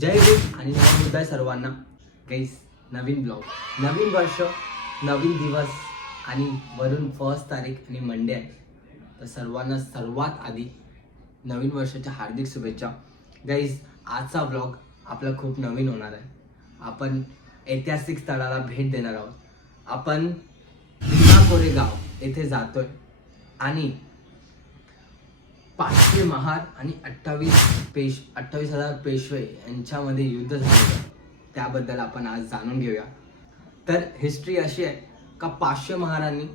जय गुरु आणि नवा सर्वांना. गाईस नवीन ब्लॉग नवीन वर्ष नवीन दिवस आणि वरून फर्स्ट तारीख आणि मंडे आहे. तर सर्वांना सर्वात आधी नवीन वर्षाच्या हार्दिक शुभेच्छा. गाईज आजचा ब्लॉग आपला खूप नवीन होणार आहे. आपण ऐतिहासिक स्थळाला भेट देणार आहोत. आपण भीमा कोरेगाव येथे जातोय. आणि पाचशे महार आणि अठ्ठावीस पेश अठ्ठावीस हजार पेशवे यांच्यामध्ये युद्ध झालं त्याबद्दल आपण आज जाणून घेऊया. तर हिस्ट्री अशी आहे का पाचशे महारांनी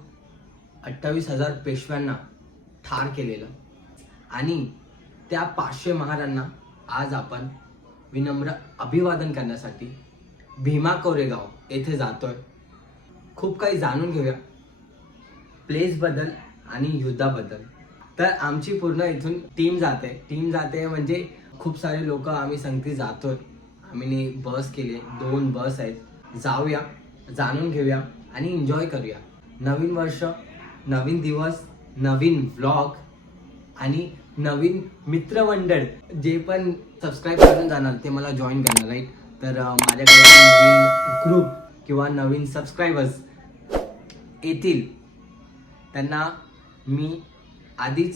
अठ्ठावीस हजार पेशव्यांना ठार केलेलं आणि त्या पाचशे महारांना आज आपण विनम्र अभिवादन करण्यासाठी भीमा कोरेगाव येथे जातोय. खूप काही जाणून घेऊया. प्लेसबद्दल आणि युद्धाबद्दल. तर आमची पूर्ण इथून टीम जाते. टीम जाते म्हणजे खूप सारे लोक आम्ही संगती जातोय. आम्ही बस केली दोन बस आहेत. जाऊया जाणून घेऊया आणि एन्जॉय करूया. नवीन वर्ष नवीन दिवस नवीन व्लॉग आणि नवीन मित्रमंडळ. जे पण सबस्क्राईब करून जाणार ते मला जॉईन करणार राईट तर माझ्याकडे नवीन ग्रुप किंवा नवीन सबस्क्रायबर्स येतील. त्यांना मी आधीच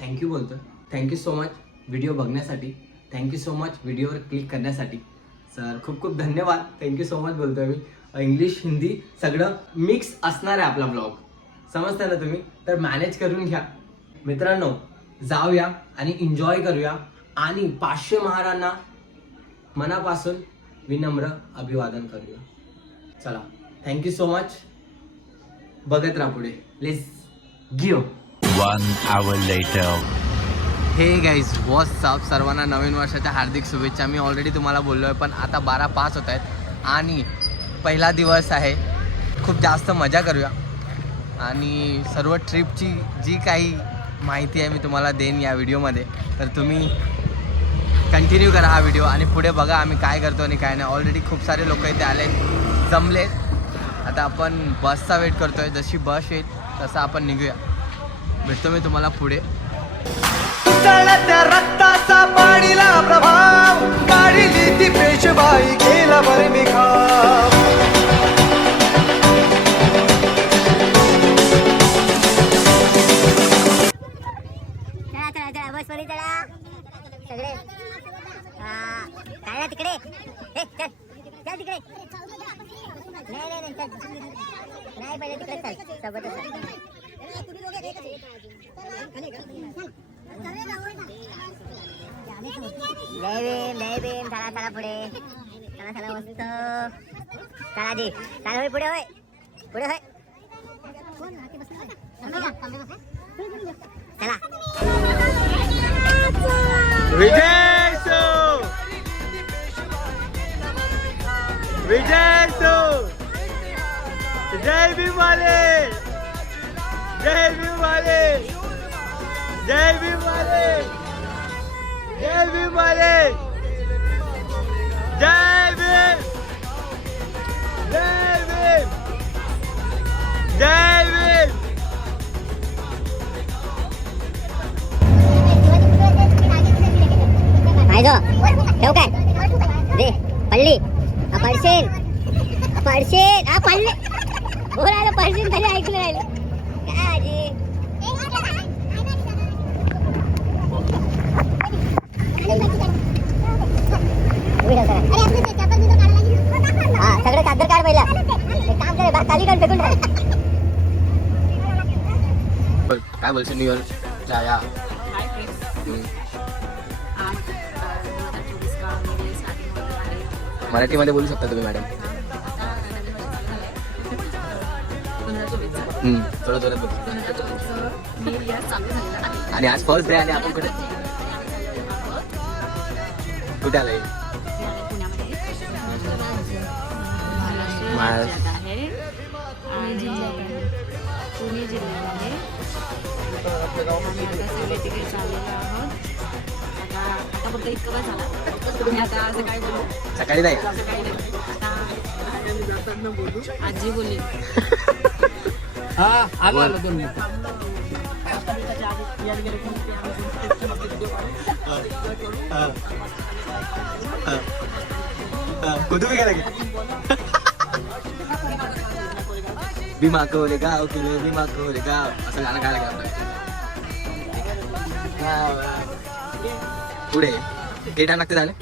थँक्यू बोलतो thank you so much video बघण्यासाठी. थँक्यू सो मच व्हिडिओवर क्लिक करण्यासाठी. सर खूप खूप धन्यवाद. थँक्यू सो मच बोलतोय मी. इंग्लिश हिंदी सगळं मिक्स असणार आहे आपला ब्लॉग समजता ना तुम्ही? तर मॅनेज करून घ्या. मित्रांनो जाऊया आणि एन्जॉय करूया. आणि पाचशे महारांना मनापासून विनम्र अभिवादन करूया. चला. थँक्यू सो मच बघत राहा पुढे. Let's go one hour later hey guys what's up सर्वांना नवीन वर्षाच्या हार्दिक शुभेच्छा. मी ऑलरेडी तुम्हाला बोललो आहे पण आता बारा पाच होत आहेत आणि पहिला दिवस आहे. खूप जास्त मजा करूया. आणि सर्व ट्रिपची जी काही माहिती आहे मी तुम्हाला देईन या व्हिडिओमध्ये. तर तुम्ही कंटिन्यू करा हा व्हिडिओ आणि पुढे बघा आम्ही काय करतो आणि काय नाही. ऑलरेडी खूप सारे लोक इथे आले जमले आता आपण बसचा वेट करतो आहे जशी बस येईल तसं आपण निघूया. भेटतो मी तुम्हाला पुढे. रक्ताचा पाडीला प्रभाव. काढिली ती पेशवाई गेला बरे मी खाव. चला चला चला बसमध्ये चला. सगळे. हा काय ना तिकडे? ए चल चल तिकडे. नाही नाही नाही चल नाही पहिले तिकडे चल सोबतच चल. चला चला पुढे चला चला मस्त चला जी चला होय पुढे होय पुढे होय चला विजय सो! विजय सो! जय भीमाले जय भीमाले जय भीमाले जय भीमाले जय आज काळामध्ये स्टार्टिंग होत आहे मराठीमध्ये बोलू शकता तुम्ही मॅडम आता नवीन वर्ष चालू आहे दोन हजार चोवीसचं हम्म, थोडं थोडं बोल. दोन हजार चोवीसचं न्यू इयर चालू झालेलं आहे आणि आज फर्स्ट डे आणि आपण कुठे? कुठे आलोय पुण्यामध्ये. महाराष्ट्र. महाराष्ट्र. राज्यात आहे. आणि पुणे जिल्ह्यात आहे. आम्ही आता सगळे तिकडे चाललेलो आहोत. आता आता फक्त इतकं झाला. तुम्ही आता असं काय बोलू? सकाळी नाही. सकाळी नाही. आता आजी बोलली. बोल. कुठे बी गेला भीमा कोरे गाव केले भीमा कोरे गाव असं गाणं गायला लागलं आपल्याला. पुढे किती टाइम लागते झाले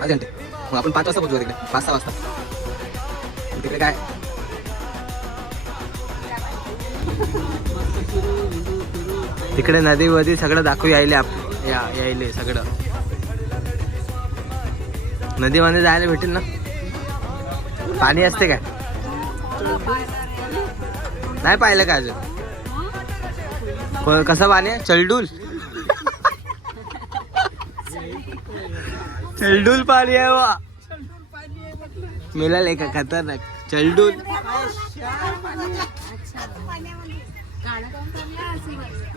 पाच घंटे मग आपण पाच वाजता पोहोचू तिकडे पाच सहा वाजता तिकडे काय तिकडे नदी वदी सगळं दाखवू यायले आप या यायले सगळं. नदीमध्ये जायला भेटेल ना? पाणी असते काय? नाही पाहिलं का अजून? कसं पाणी? आहे चलडूल? चलडूल पाणी आहे वा मिळाले का खतरनाक. चलडूल.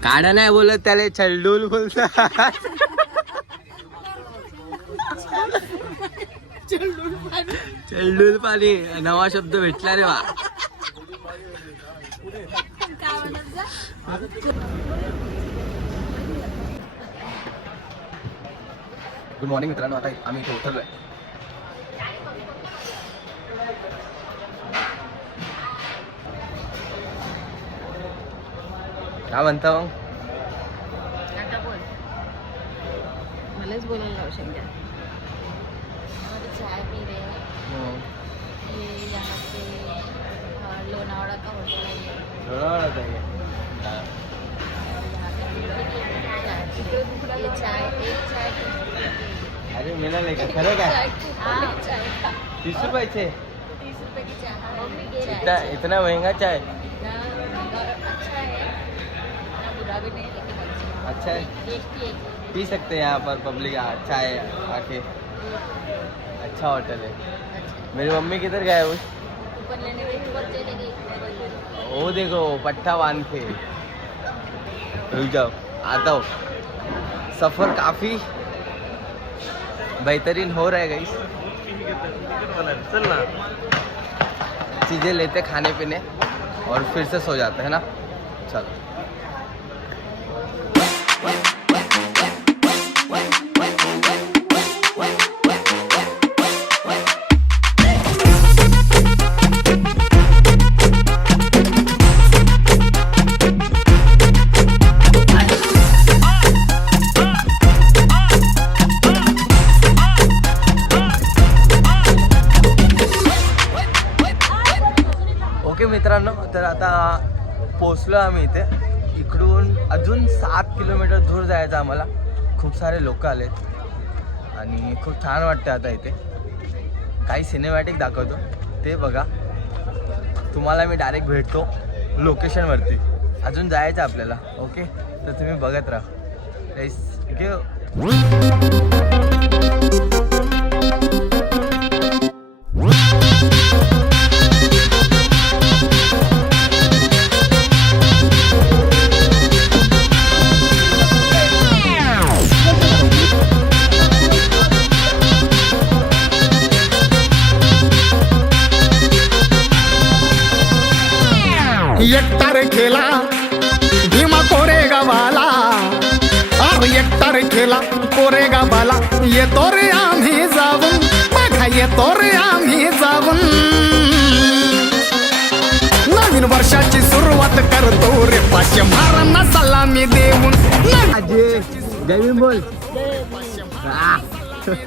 काढा नाही बोलत त्याला चलडूल बोलतात. चलडूल पाणी. नवा शब्द भेटला रे वा गुड मॉर्निंग मित्रांनो. आता आम्ही इथे उतरलोय. काय म्हणता? मग आता बोल. मलाच बोलायला लावू शकते चाय पी रहे हैं. ये यहाँ पे अ, लोनावाड़ा का होटल है अरे ले लेकर खरं क्या? तीस रुपयाचे इतना इतना महँगा चाय? अच्छा, अच्छा है। पी सकते हैं यहाँ पर पब्लिक चाय आके। अच्छा होटल है। मेरी मम्मी किधर गए ऊपर लेने वो देखो, पट्टा बाँध के। रुक जाओ, आता हो। सफ़र काफ़ी बेहतरीन हो रहा है गई चीज़ें लेते खाने पीने, और फिर से सो जाते हैं ना। चलो। पोचलो आम्ही इथे. इकडून अजून सात किलोमीटर दूर जायचं आम्हाला. खूप सारे लोक आलेत. आणि खूप छान वाटतं आता इथे. काही सिनेमॅटिक दाखवतो. ते बघा. तुम्हाला मी डायरेक्ट भेटतो लोकेशनवरती अजून जायचं आपल्याला. ओके तर तुम्ही बघत राहा. घेऊ तारखेला भीमा कोरेगावाला अरे एक तारखेला कोरेगावाला येतो रे आम्ही जाऊन बघा येतो रे आम्ही जाऊन नवीन वर्षाची सुरुवात करतो रे पाचशे महारांना सलामी देऊन। नवीन अजय जय भीम बोल जय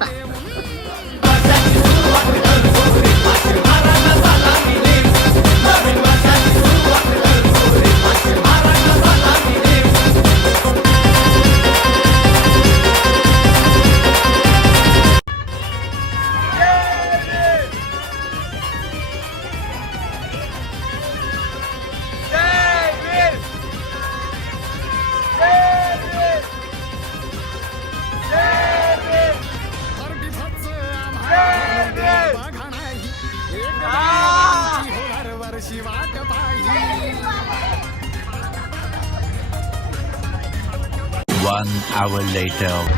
hour later.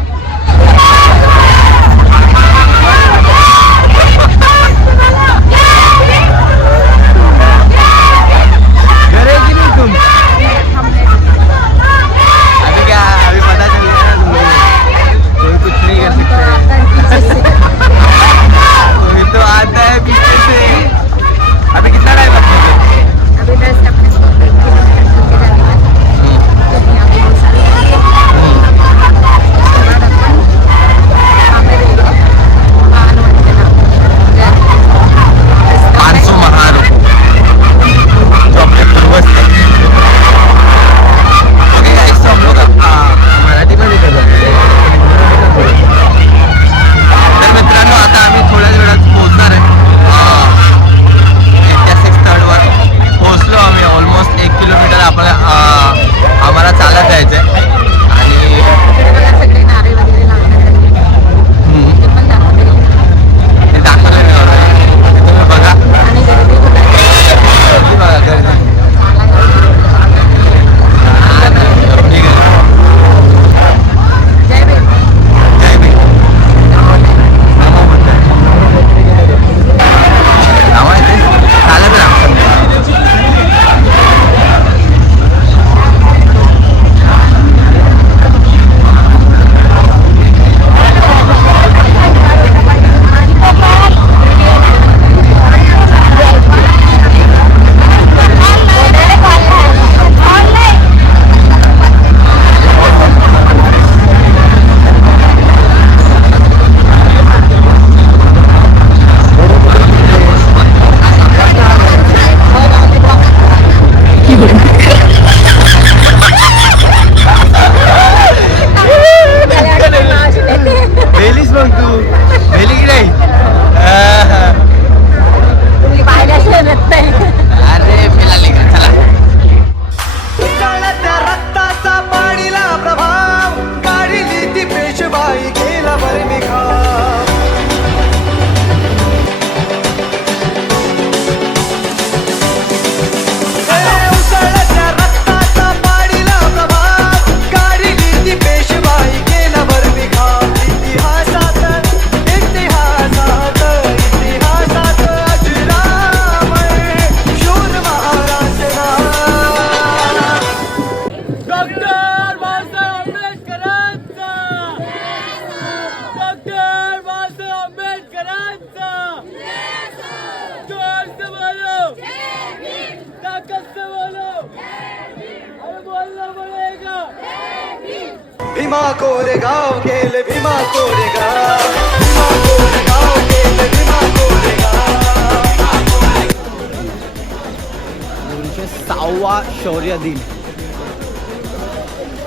दिन.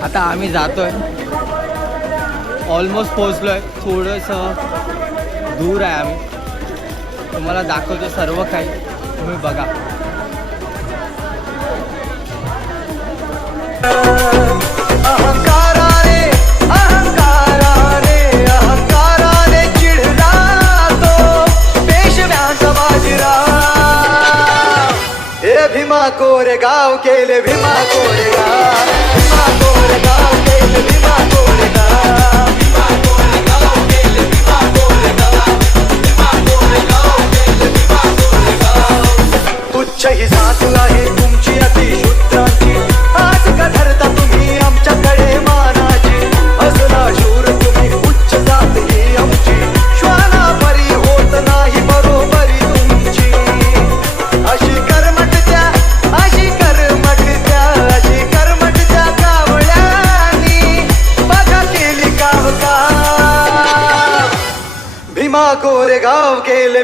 आता आम्ही जातोय. ऑलमोस्ट पोहोचलोय. थोडंसं दूर आहे आम्ही. तुम्हाला दाखवतो सर्व काही. तुम्ही बघा. भीमा कोरेगांव के लिए भीमा कोरेगांव भीमा कोरेगांव के लिए भीमा कोरेगांव उच्च ही सांस लाए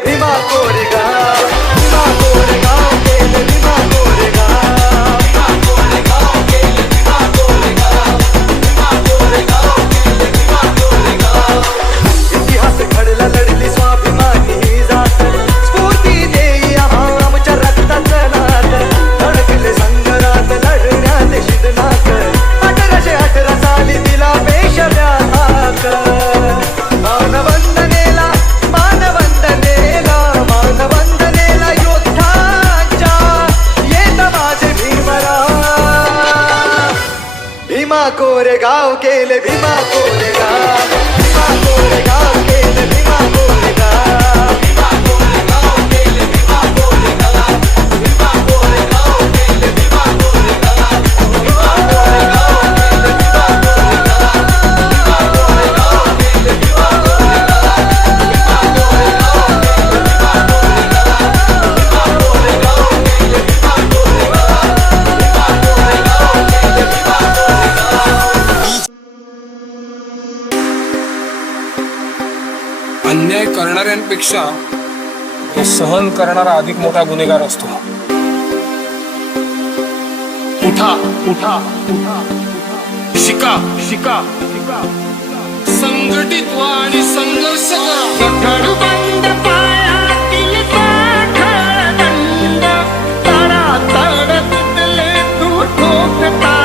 ভীমা করে। अन्याय करणाऱ्यांपेक्षा हे सहन करणारा अधिक मोठा गुन्हेगार असतो उठा उठा उठा शिका शिका शिका. संघटित व्हा आणि संघर्ष करा. H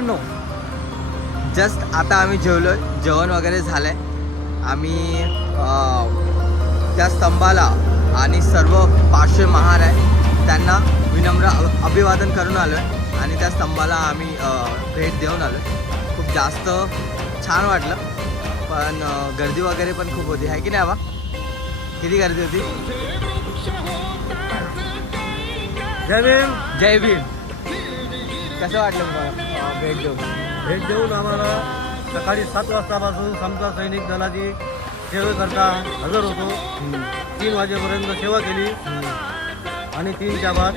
मित्रांनो जस्ट आता आम्ही जेवलोय. जेवण वगैरे झालंय. आम्ही अं, त्या स्तंभाला आणि सर्व पाचशे महार आहे त्यांना विनम्र अभिवादन करून आलो आहे आणि त्या स्तंभाला आम्ही भेट देऊन आलो आहे खूप जास्त छान वाटलं पण गर्दी वगैरे पण खूप होती. आहे की नाही बा किती गर्दी होती? जय भीम. जय भीम. कसं वाटलं तुम्हाला? भेट देऊन भेट देऊन आम्हाला सकाळी सात वाजतापासून समता सैनिक दलाची सेवेकरता हजर होतो. तीन वाजेपर्यंत सेवा केली. आणि तीनच्या बाद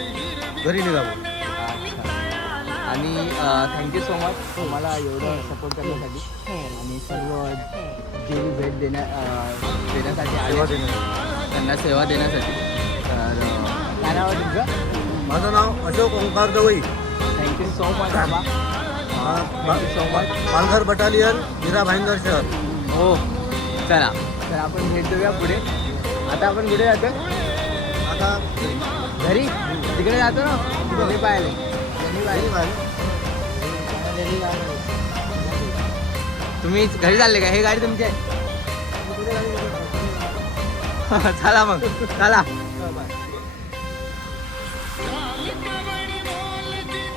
घरी निघालो. आणि थँक्यू सो मच तुम्हाला एवढं सपोर्ट करण्यासाठी. आणि सर्व जे भेट देण्या देण्यासाठी आले त्यांना सेवा देण्यासाठी. तर काय नाव आहे तुमचं? माझं नाव Ashok Omkar Dawai thank you so much बाबा thank you so much Palghar battalion Mira Bhayandar शहर. हो चला. तर आपण भेट देऊया पुढे. आता आपण कुठे जातो? आता घरी? तिकडे जातो ना? घरी पाहिले तुम्ही घरी चालले का? हे गाडी तुमची आहे. चला मग. चला.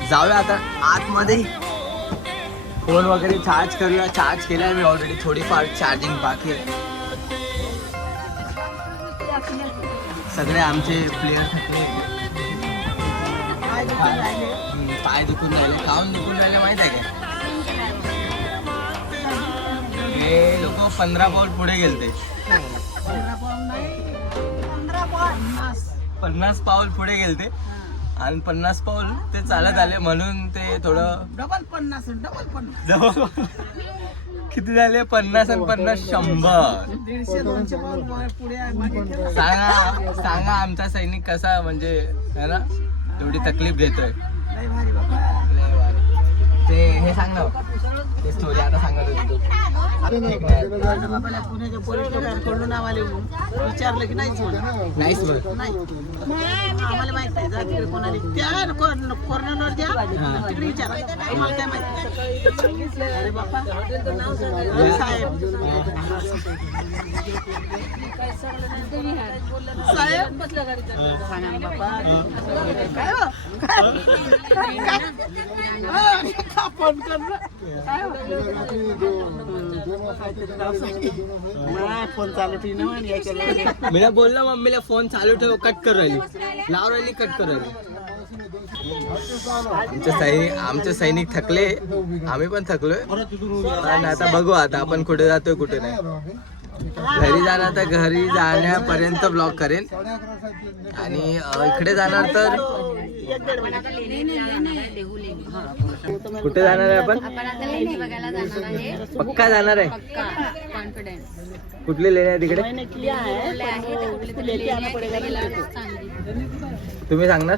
जाऊया आता आतमध्ये. फोन वगैरे चार्ज करूया. चार्ज केलाय मी ऑलरेडी थोडीफार चार्जिंग बाकी आहे. सगळे आमचे प्लेयर थकले. पाय दुखून राहिले. काऊन दुखून राहिले माहीत आहे का? हे लोक पंधरा बॉल पुढे गेलते. पन्नास पाऊल पुढे गेलते. आणि पन्नास पाऊल ते चालत आले म्हणून ते थोडं डबल पन्नास डबल पन्नास. जवळ. किती झाले? पन्नास आणि पन्नास शंभर. दीडशे दोनशे पुढे. सांगा सांगा आमचा सैनिक कसा म्हणजे है ना? एवढी तकलीफ देतोय. ते हे सांग ना. ते स्टोरी आता सांगत होती तू. पुण्याच्या पोलीस आले विचारलं की नाही सोडलं नाहीच बरं नाही. आम्हाला माहीत नाही जा तिकडे कोणाला. त्या द्या तिकडे विचारा आम्हाला काय माहिती अरे बापा साहेब साहेब सांगा ना बापा काय हो? काय? काय? अरे, का फोन करणार? काय हो? नाही, फोन चालू ठेव ना म्हणे याच्यावर. मी बोललो मम्मीला फोन चालू ठेव कट करू राहिली लाव राहिली कट करू राहिली आमचे सैनिक आमचे सैनिक थकले. आम्ही पण थकलोय. आणि आता बघू आता आपण कुठे जातोय कुठे नाही. घरी जाणार तर घरी जाण्यापर्यंत ब्लॉक करेन. आणि इकडे जाणार तर कुठे जाणार आहे आपण? पक्का जाणार आहे. कुठली लेणी आहे तिकडे? तुम्ही सांगणार?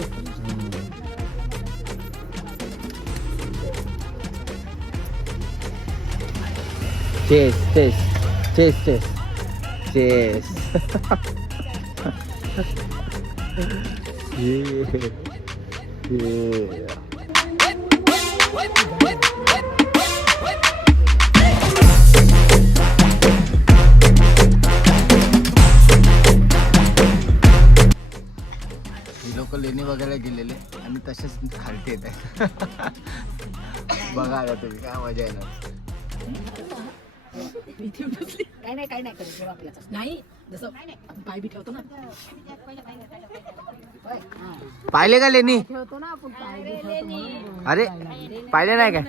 आहे तिथे गेल्यावर चांगली तुम्ही सांगणार मी सांगेन One hour later. किती हा बघ कितीचे रस्ता बंद होते चेस चेस चेस चेस चेस ये ये ही लेणी वगैरे गेलेले. आणि तसेच खालती येत आहे बघा आता तुम्ही काय मजा येणार. काय नाही काय नाही करत आपल्याच नाही जसं आपण पाय बी ठेवतो ना. पाहिले का लेणी? अरे पाहिले नाही काय?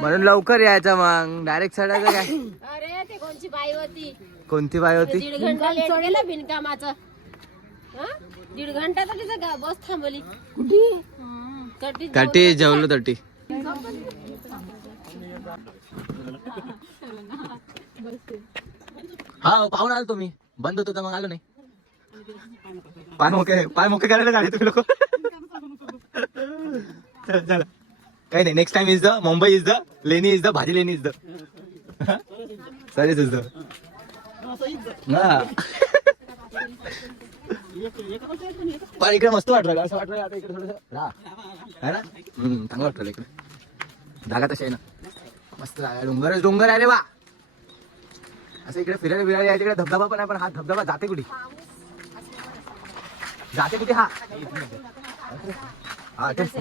म्हणून लवकर यायचं मग. डायरेक्ट चढायचं काय? अरे ते कोणची बाई होती? कोणती बाई होती? बिनकामाचं? दीड घंटा तर तिथं गा- बस हं. तटी तटी जेवलो तटी. हा पाहून आलो तुम्ही. बंद होतो तर मग आलो नाही. पाय मोके पाय मोके करायला झाले तुम्ही लोक. चला चला. काही नाही next time is the Mumbai is the लेनी इज द भाजी लेनी इज द सरीच इज द हा. पण इकडे मस्त वाटलं असं वाटलं आता इकडे थोडस. राहा ना? चांगलं वाटलं इकडे. जागा तशा आहे ना. मस्त जागा डोंगरच डोंगर आहे रे वा. असं इकडे फिरायला फिरायला यायचं इकडे धबधबा पण आहे पण हा धबधबा जाते कुठे? जाते कुठे? हा. हा तेच.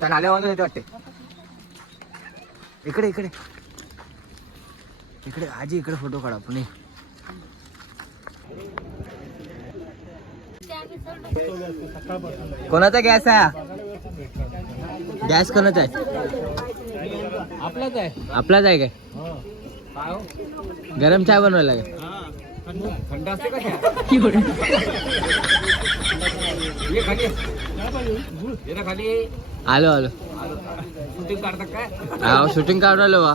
त्या नाल्यावर येते वाटते. इकडे इकडे. इकडे आजी इकडे फोटो काढा आपण ये. कोणाचा गॅस आहे? गॅस कोणाचा आहे? आपलाच आहे. आपलाच आहे काय? गरम चाय बनवायला आलो आलो. हा शूटिंग काढून आलो वा